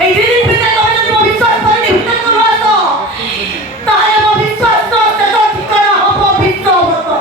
এই দিদির পিতার কথা তুমি অবিশ্বাস করলে ভিতর করো তো তাহলে আমি অবিশ্বাস করতে তো ঠিকানা হবো বিদ্য হবো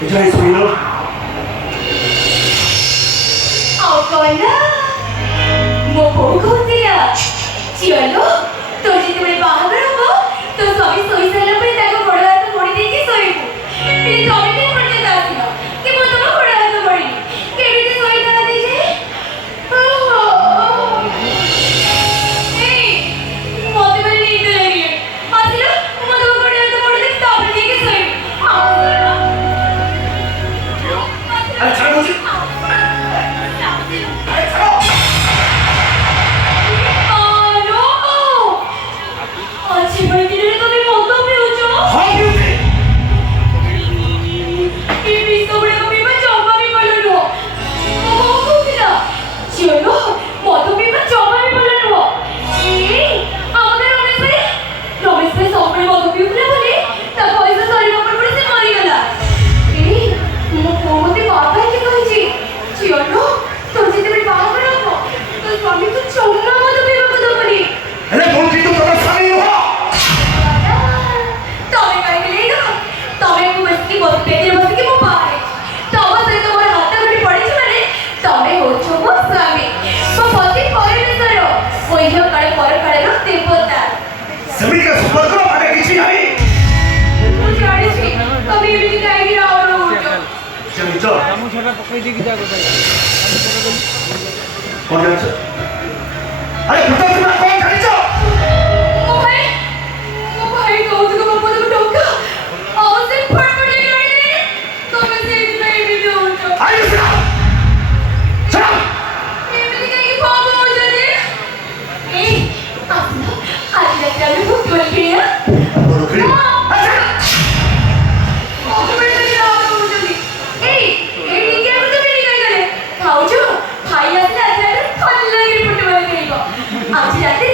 괜찮아 소희는? coi đó một bộ không tia chưa lúc tôi chỉ tụi bà biết không bố tôi sợ bị sôi xe lên bên tay của bố là tôi muốn đi cái sôi của vì tôi biết cái phần chân ta xí cái bố tôi muốn là tôi muốn cái bị cái sôi ta đi chứ một cái bên đi tôi lấy à xí lúc một tôi muốn đi tao đi cái sôi 아니 잘못이 집을 기르는 놈이 어떤 배우죠? 화비우지 이 미소불의 놈이만 정말이 걸려요 어머구나 지어요 모두 미만 정말이 걸려요 이 아무데 로맨스에 선물 모두 비우구나 보니 나 거기서 소리만 불부르지 말이가라 이 모두 마파이게 거지 지어요 도지들이 마음으로 그 स्वामी 정말 모두 비우구나 보니 એને બોલતી તો સારી હો તમે કઈ લેગા તમે બસકી બોલ પેટે બસકી મો પારે તમ સે તમાર હાથ ગડી પડી છે મને તમે હો છો મો સ્વામી તો પતિ કરે વિસરો ઓઈલો કાળે પર કાળે નો દેવતા સમીકા સુપરકો માટે କିଛି ନାହିଁ હું જાણી છી તમે એવી કાઈ રાવરો ઉઠો 재밌죠? ગામુછાଟା પકડી દીધી જાગો કોણ જાણે છે અરે ભૂતાત્મા કોણ જાણે છે મો ભાઈ કહું તો મમ્મા તો ડોકા આવસે ફટફટી ગઈ તમે સીધ નહીં દીધો ઉઠો 아이 사람 사람 એવી કઈ બાબો જને એ આજ રાત્રે ભૂખ વળગીયા 뭐로 그래 아 사람 आज रात्रि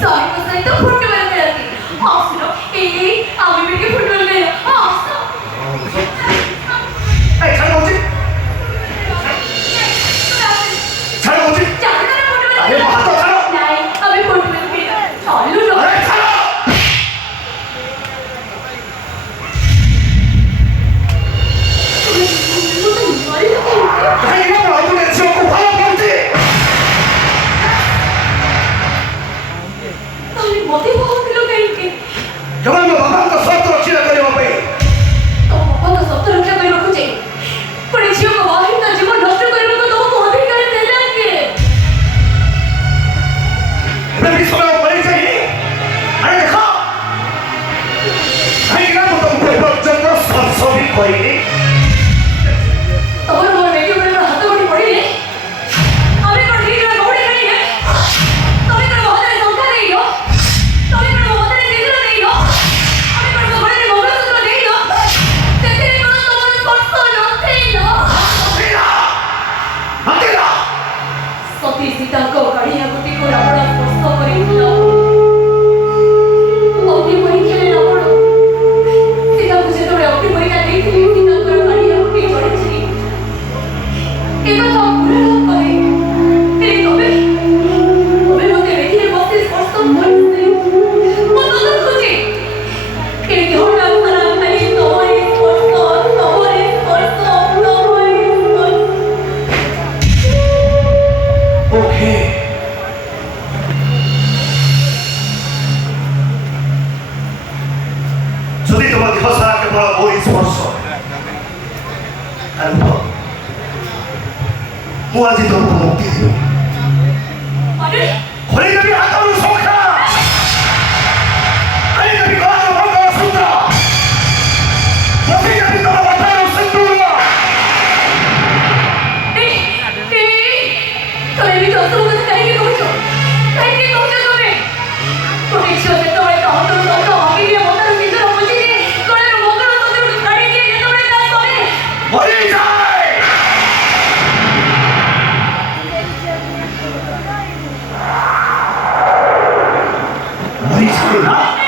स्वामी को सहित फुटबॉल खेलती हौसलो ए आम्ही बेटी फुटबॉल खेळ हौसलो 아이 잘 오지 잘 오지 चांगला फुटबॉल अरे बात तो करो नाही आम्ही फुटबॉल खेळ चालू लो अरे चलो 아니 이거 얼굴에 지었고 화가 볼지 ताली मोती बहुत लोग कहेंगे 저만 뭐 마음껏 수업도록 지나가려 봐 तो पापा तो सब तरह क्या करो कुछ पर जियो को बाहर का जीवन नष्ट करने को तो वो अधिकार दे देंगे 그럼 이 소리가 버리자니 아니 내가 아니 나부터 배웠잖아 섭섭이 거이니 तब वो बेटी बड़े बड़े हाथों में पड़ी है अभी को ठीक है घोड़ी खड़ी है तभी को बहुत सारे संख्या नहीं हो तभी को बहुत सारे जिंदगी नहीं हो अभी को बड़े ने मोबाइल सूत्र नहीं हो तेरे को तो बड़े स्पॉट लो नहीं हो 안돼라 सती सीता को गाड़ियां गुटी को रावण स्पर्श करी दिया अग्नि परीक्षा ले रावण सीता को जेतबे अग्नि परीक्षा ଦେଇଥିଲି सीता को गाड़ियां गुटी चढ़ी ଏକ ତ ପୁରା କରେ ହେଲେ ତମେ ମୋତେ ଦେଖିଲେ ବସି ସ୍ପର୍ଶ କରିଥିଲେ ମୁଁ ତ ଦେଖୁଛି ଏ ଦେହଟା ସାରା ଖାଲି ତମରି ସ୍ପର୍ଶ ତମରି ସ୍ପର୍ଶ 오케이 যদি তোমাকে হসাকে বলা ওই স্পর্শ আর ମୁଁ ଆଜି ତମକୁ ମୁକ୍ତି ଦେବି 아니 ଖୋଲିଦେବି ହାତରୁ ଶଙ୍ଖା ଆଣିଦେବି ଗଳାରୁ ମଙ୍ଗଳସୂତ୍ର ବସିଦେବି ତମ ମାଥାରୁ ସିନ୍ଦୁର ତମେ ବି ଦଶ କଥା କାହିଁକି କହୁଛ ତମେ ଗୋଟେ ଝିଅ ଯେତେବେଳେ କାହାଠୁ ସହିତ ହଗିଦିଏ ମତାରୁ ସିନ୍ଦୁର ବୁଝିଦିଏ ଗଳାରୁ ମଙ୍ଗଳସୂତ୍ରକୁ କାଢ଼ିଦିଏ ଯେତେବେଳେ ତା ସ୍ୱାମୀ ମରିଯାଏ ମରିଯାଏ ନା